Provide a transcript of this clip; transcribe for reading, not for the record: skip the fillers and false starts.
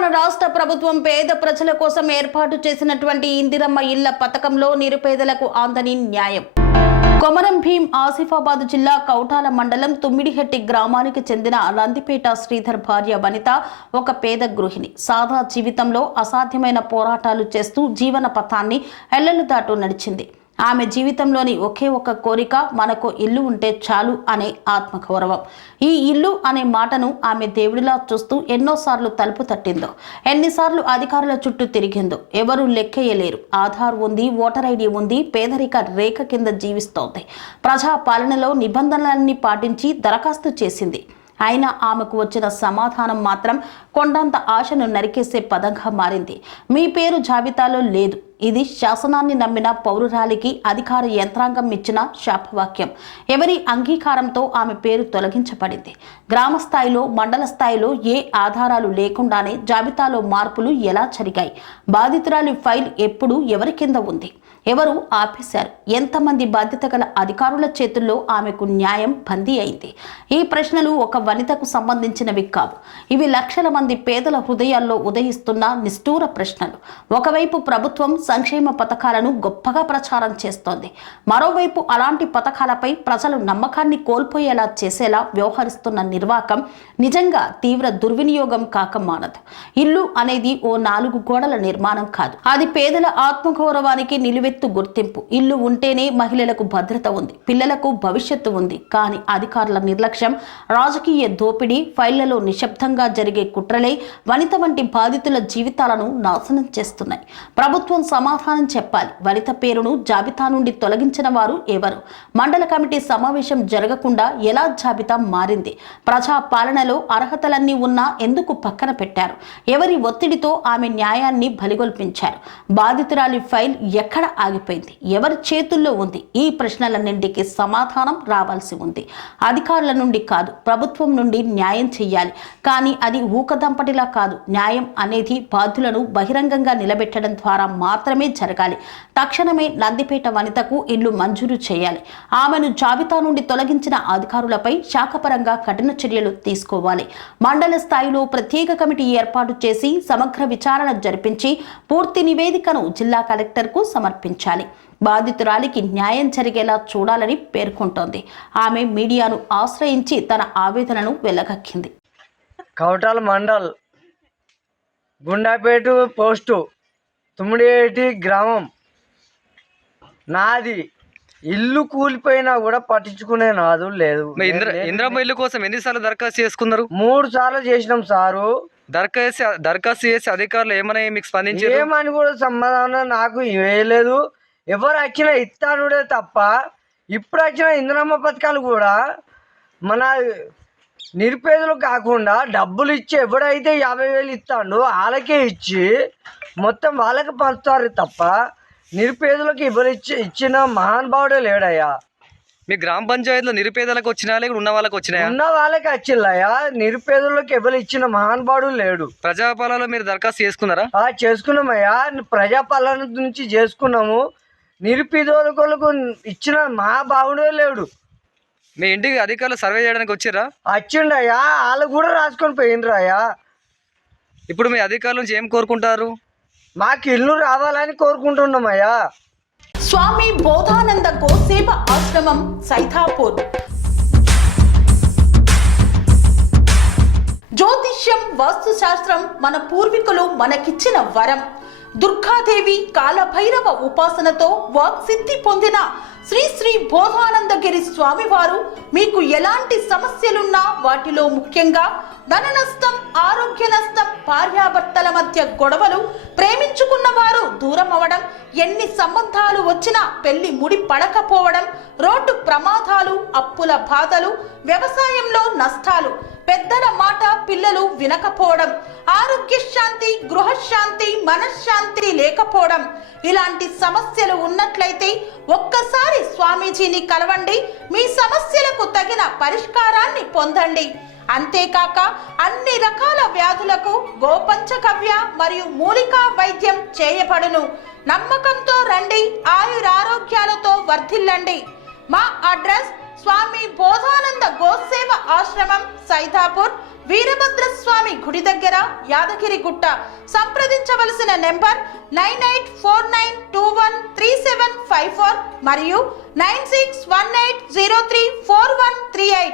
తెలంగాణ రాష్ట్ర ప్రభుత్వం పేద ప్రజల కోసం ఏర్పాటు చేసినటువంటి ఇందిరమ్మ ఇళ్ల పథకంలో నిరుపేదలకు అందని న్యాయం. కొమరం భీం ఆసిఫాబాద్ జిల్లా కౌటాల మండలం తుమ్మిడిహెట్టి గ్రామానికి చెందిన నందిపేట శ్రీధర్ భార్య వనిత ఒక పేద గృహిణి. సాదా జీవితంలో అసాధ్యమైన పోరాటాలు చేస్తూ జీవన పథాన్ని ఎల్లలు దాటు నడిచింది. ఆమె జీవితంలోని ఒకే ఒక కోరిక మనకు ఇల్లు ఉంటే చాలు అనే ఆత్మగౌరవం. ఈ ఇల్లు అనే మాటను ఆమె దేవుడిలా చూస్తూ ఎన్నోసార్లు తలుపు తట్టిందో, ఎన్నిసార్లు అధికారుల చుట్టూ తిరిగిందో ఎవరూ లెక్కేయలేరు. ఆధార్ ఉంది, ఓటర్ ఐడి ఉంది, పేదరిక రేఖ కింద జీవిస్తోంది. ప్రజా పాలనలో నిబంధనలన్నీ పాటించి దరఖాస్తు చేసింది. అయినా ఆమెకు వచ్చిన సమాధానం మాత్రం కొండంత ఆశను నరికేసే పదంగా మారింది. మీ పేరు జాబితాలో లేదు. ఇది శాసనాన్ని నమ్మిన పౌరురాలికి అధికార యంత్రాంగం ఇచ్చిన శాపవాక్యం. ఎవరి అంగీకారంతో ఆమె పేరు తొలగించబడింది? గ్రామ స్థాయిలో, మండల స్థాయిలో ఏ ఆధారాలు లేకుండానే జాబితాలో మార్పులు ఎలా జరిగాయి? బాధితురాలి ఫైల్ ఎప్పుడు ఎవరి కింద ఉంది? ఎవరు ఆపేశారు? ఎంతమంది బాధ్యత గల అధికారుల చేతుల్లో ఆమెకు న్యాయం బందీ అయింది? ఈ ప్రశ్నలు ఒక వనితకు సంబంధించినవి కావు. ఇవి లక్షల మంది పేదల హృదయాల్లో ఉదయిస్తున్న నిష్ఠూర ప్రశ్నలు. ఒకవైపు ప్రభుత్వం సంక్షేమ పథకాలను గొప్పగా ప్రచారం చేస్తోంది. మరోవైపు అలాంటి పథకాలపై ప్రజలు నమ్మకాన్ని కోల్పోయేలా చేసేలా వ్యవహరిస్తున్న నిర్వాకం నిజంగా తీవ్ర దుర్వినియోగం కాక మానదు. ఇల్లు అనేది ఓ 4 గోడల నిర్మాణం కాదు. అది పేదల ఆత్మగౌరవానికి నిలువెత్తు గుర్తింపు. ఇల్లు ఉంటేనే మహిళలకు భద్రత ఉంది, పిల్లలకు భవిష్యత్తు ఉంది. కానీ అధికారుల నిర్లక్ష్యం, రాజకీయ దోపిడీ, ఫైళ్లలో నిశ్శబ్దంగా జరిగే కుట్రలే వనిత వంటి బాధితుల జీవితాలను నాశనం చేస్తున్నాయి. ప్రభుత్వం సమాధానం చెప్పాలి. వనిత పేరును జాబితా నుండి తొలగించిన వారు ఎవరు? మండల కమిటీ సమావేశం జరగకుండా ఎలా జాబితా మారింది? ప్రజా పాలనలో అర్హతలన్నీ ఉన్నా ఎందుకు పక్కన పెట్టారు? ఎవరి ఒత్తిడితో ఆమె న్యాయాన్ని బలిగొల్పించారు? బాధితురాలి ఫైల్ ఎక్కడ ఆగిపోయింది? ఎవరి చేతుల్లో ఉంది? ఈ ప్రశ్నలన్నింటికి సమాధానం రావాల్సి ఉంది. అధికారుల నుండి కాదు, ప్రభుత్వం నుండి న్యాయం చెయ్యాలి. కానీ అది ఊకదంపటిలా కాదు. న్యాయం అనేది బాధ్యులను బహిరంగంగా నిలబెట్టడం ద్వారా మాత్రమే జరగాలి. తక్షణమే నందిపేట వనితకు ఇల్లు మంజూరు చేయాలి. ఆమెను జాబితా నుండి తొలగించిన అధికారులపై శాఖపరంగా కఠిన చర్యలు తీసుకోవాలి. మండల స్థాయిలో ప్రత్యేక కమిటీ ఏర్పాటు చేసి సమగ్ర విచారణ జరిపించి పూర్తి నివేదికను జిల్లా కలెక్టర్కు సమర్పించాలి. బాధితురాలికి న్యాయం జరిగేలా చూడాలని పేర్కొంటోంది. ఆమె మీడియాను ఆశ్రయించి తన ఆవేదనను వెల్లగక్కింది. కౌటాల మండల్, గుండాపేట పోస్టు, తుమ్మిడిహెట్టి గ్రామం. నాది ఇల్లు కూలిపోయినా కూడా పట్టించుకునే నాదు లేదు. ఇందిరమ్మ ఇల్లు కోసం ఎన్నిసార్లు దరఖాస్తు చేసుకున్నారు? 3 సార్లు చేసినాం సారు. దరఖాస్తు చేసి అధికారులు ఏమని మీకు స్పందించారు? ఏమని కూడా సమాధానం నాకు వేయలేదు. ఎవరు వచ్చినా ఇస్తానుడే తప్ప ఇప్పుడు వచ్చిన ఇందిరమ్మ పథకాలు కూడా మన నిరుపేదలు కాకుండా డబ్బులు ఇచ్చి ఎవడైతే 50,000 ఇస్తాడో వాళ్ళకే ఇచ్చి మొత్తం వాళ్ళకి పంచుతారు తప్ప నిరుపేదలకు ఇచ్చిన మహానుభావుడే లేడయ్యా. మీ గ్రామ పంచాయతీలో నిరుపేదలకు వచ్చినా లేక ఉన్న వాళ్ళకి వచ్చినాయా? ఉన్న వాళ్ళకి వచ్చిల్లయ్యా. నిరుపేదలకు ఎవరు ఇచ్చిన మహానుభావుడు లేడు. ప్రజాపాలనలో మీరు దరఖాస్తు చేసుకున్నారా? చేసుకున్నామయ్యా. ప్రజాపాలన నుంచి చేసుకున్నాము. నిరుపేదలకు ఇచ్చిన మహాభావుడే లేడు. మీ ఇంటికి అధికారులు సర్వే చేయడానికి వచ్చారా? వచ్చిండయ్యా. వాళ్ళు కూడా రాసుకొని పోయిండ్రయ్యా. ఇప్పుడు మీ అధికారుల నుంచి ఏం కోరుకుంటారు? మాకు ఇల్లు రావాలని కోరుకుంటున్నామయ్యా. స్వామి బోధానంద గోసేవ ఆశ్రమం, సైతాపూర్. జ్యోతిష్యం, వాస్తుశాస్త్రం మన పూర్వీకులు మనకిచ్చిన వరం. దుర్గాదేవి, కాలభైరవ ఉపాసనతో వాక్సిద్ధి పొందిన శ్రీ శ్రీ బోధానందగిరి స్వామివారు మీకు ఎలాంటి సమస్యలున్నా, వాటిలో ముఖ్యంగా ధన నష్టం, ఆరోగ్య నష్టం, భార్యాభర్తల మధ్య గొడవలు, ప్రేమించుకున్న వారు దూరం అవడం, ఎన్ని సంబంధాలు వచ్చినా పెళ్లి ముడి పడకపోవడం, రోడ్డు ప్రమాదాలు, అప్పుల బాధలు, వ్యవసాయంలో నష్టాలు, పెద్దల మాట పిల్లలు వినకపోవడం, ఆరోగ్య శాంతి, గృహశాంతి, మనశ్శాంతి లేకపోవడం, ఇలాంటి సమస్యలు ఉన్నట్లయితే ఒక్కసారి స్వామీజీని కలవండి. మీ సమస్యలకు తగిన పరిష్కారాన్ని పొందండి. అంతేకాక అన్ని రకాల వ్యాధులకు గోపంచగవ్య మరియు మూలికా వైద్యం చేయబడును. నమ్మకంతో రండి, ఆయురారోగ్యాలతో వర్ధిల్లండి. మా అడ్రస్ స్వామి బోధానంద గోసేవ ఆశ్రమం, సైతాపూర్, వీరభద్రస్వామి గుడి దగ్గర యాదగిరి గుట్ట. సంప్రదించవలసిన నెంబర్ 9849213754 మరియు 9618034138.